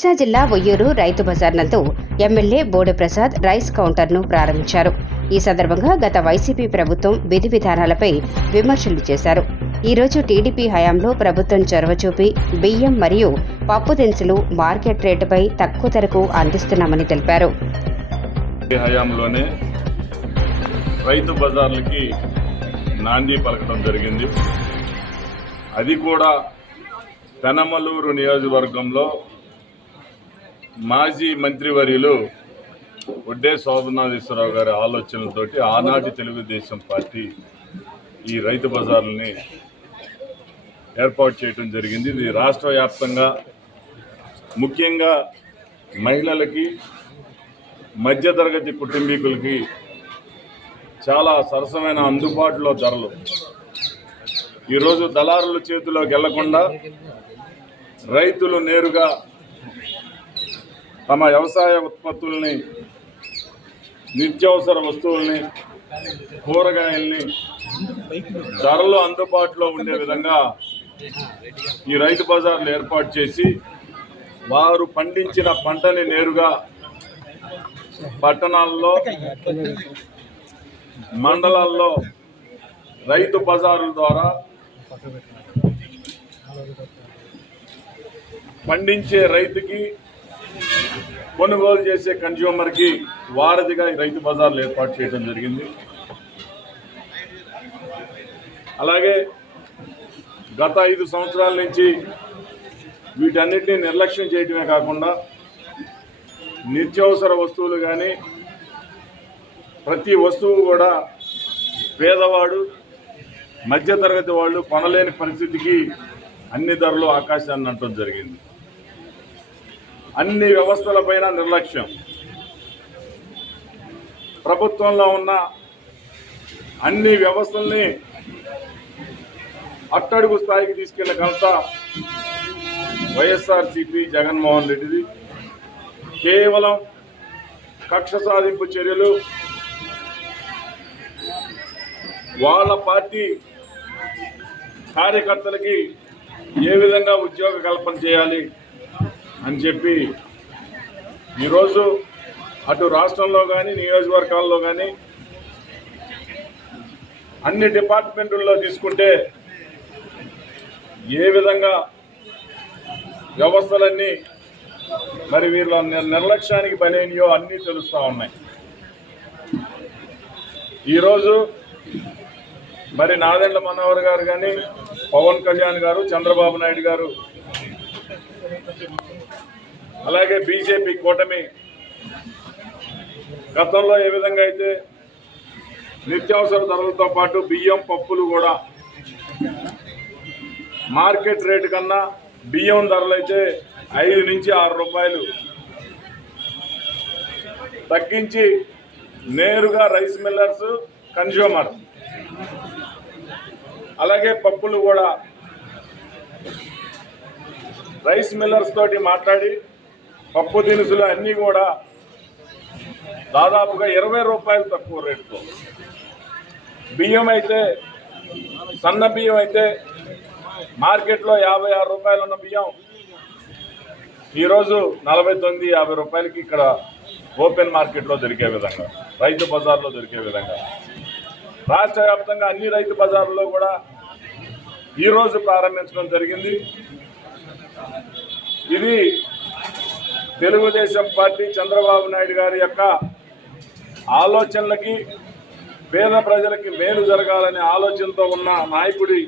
కృష్ణా జిల్లా ఒయ్యూరు రైతు బజార్ నందు MLA Bode Prasad rice కౌంటర్ను ప్రారంభించారు. ఈ సందర్భంగా గత వైసీపీ ప్రభుత్వం విధి విధానాలపై విమర్శలు చేశారు. ఈ రోజు టీడీపీ హయాంలో ప్రభుత్వం చొరవ చూపి బియ్యం మరియు పప్పు దినుసులు మార్కెట్ రేటుపై తక్కువ ధరకు అందిస్తున్నామని తెలిపారు. హయాంలోనే రైతు బజార్లకి నాంది పలకడం జరిగింది. అది కూడా పెనమలూరు నియోజకవర్గంలో మాజీ మంత్రివర్యులు ఒడ్డే శోభనాధీశ్వరరావు గారి ఆలోచనలతోటి ఆనాటి తెలుగుదేశం పార్టీ ఈ రైతు బజార్లని ఏర్పాటు చేయడం జరిగింది. ఇది రాష్ట్ర వ్యాప్తంగా ముఖ్యంగా మహిళలకి, మధ్యతరగతి కుటుంబీకులకి చాలా సరసమైన అందుబాటులో ధరలు, ఈరోజు దళారుల చేతిలోకి వెళ్లకుండా రైతులు నేరుగా తమ వ్యవసాయ ఉత్పత్తుల్ని, నిత్యావసర వస్తువుల్ని, కూరగాయల్ని ధరలు అందుబాటులో ఉండే విధంగా ఈ రైతు బజార్లు ఏర్పాటు చేసి వారు పండించిన పంటని నేరుగా పట్టణాల్లో, మండలాల్లో రైతు బజారుల ద్వారా పండించే రైతుకి, కొనుగోలు చేసే కన్జ్యూమర్కి వారధిగా ఈ రైతు బజార్లు ఏర్పాటు చేయడం జరిగింది. అలాగే గత 5 సంవత్సరాల నుంచి వీటన్నిటినీ నిర్లక్ష్యం చేయడమే కాకుండా నిత్యావసర వస్తువులు కానీ ప్రతి వస్తువు కూడా పేదవాడు, మధ్యతరగతి వాళ్ళు కొనలేని పరిస్థితికి అన్ని ధరలు ఆకాశాన్ని అంటడం జరిగింది. అన్ని వ్యవస్థలపైన నిర్లక్ష్యం. ప్రభుత్వంలో ఉన్న అన్ని వ్యవస్థల్ని అట్టడుగు స్థాయికి తీసుకెళ్లిన ఘనత వైఎస్ఆర్సీపీ జగన్మోహన్ రెడ్డిది. కేవలం కక్ష సాధింపు చర్యలు, వాళ్ళ పార్టీ కార్యకర్తలకి ఏ విధంగా ఉద్యోగ కల్పన చేయాలి అని చెప్పి ఈరోజు అటు రాష్ట్రంలో కానీ నియోజకవర్గాల్లో కానీ అన్ని డిపార్ట్మెంటుల్లో తీసుకుంటే ఏ విధంగా వ్యవస్థలన్నీ మరి వీళ్ళ నిర్లక్ష్యానికి బలైనయో అన్నీ తెలుస్తూ ఉన్నాయి. ఈరోజు మరి నాదెండ్ల మనోహర్ గారు కానీ, పవన్ కళ్యాణ్ గారు, చంద్రబాబు నాయుడు గారు, అలాగే బీజేపీ కూటమి గతంలో ఏ విధంగా అయితే నిత్యావసర ధరలతో పాటు బియ్యం, పప్పులు కూడా మార్కెట్ రేటు కన్నా బియ్యం ధరలు అయితే 5 నుంచి 6 రూపాయలు తగ్గించి నేరుగా రైస్ మిల్లర్స్, కన్జ్యూమర్, అలాగే పప్పులు కూడా రైస్ మిల్లర్స్ తోటి మాట్లాడి పప్పు దినుసులు అన్నీ కూడా దాదాపుగా 20 రూపాయలు తక్కువ రేటుతో, బియ్యం అయితే, సన్న బియ్యం అయితే మార్కెట్లో 56 రూపాయలు ఉన్న బియ్యం ఈరోజు 49-50 రూపాయలకి ఇక్కడ ఓపెన్ మార్కెట్లో దొరికే విధంగా, రైతు బజార్లో దొరికే విధంగా రాష్ట్ర వ్యాప్తంగా అన్ని రైతు బజార్లలో కూడా ఈరోజు ప్రారంభించడం జరిగింది. ఇది తెలుగుదేశం పార్టీ చంద్రబాబు నాయుడు గారి యొక్క ఆలోచనలకి, పేద ప్రజలకి మేలు జరగాలనే ఆలోచనతో ఉన్న నాయకుడి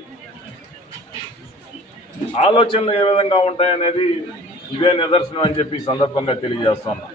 ఆలోచనలు ఏ విధంగా ఉంటాయనేది ఇవే నిదర్శనం అని చెప్పి ఈ సందర్భంగా తెలియజేస్తున్నాను.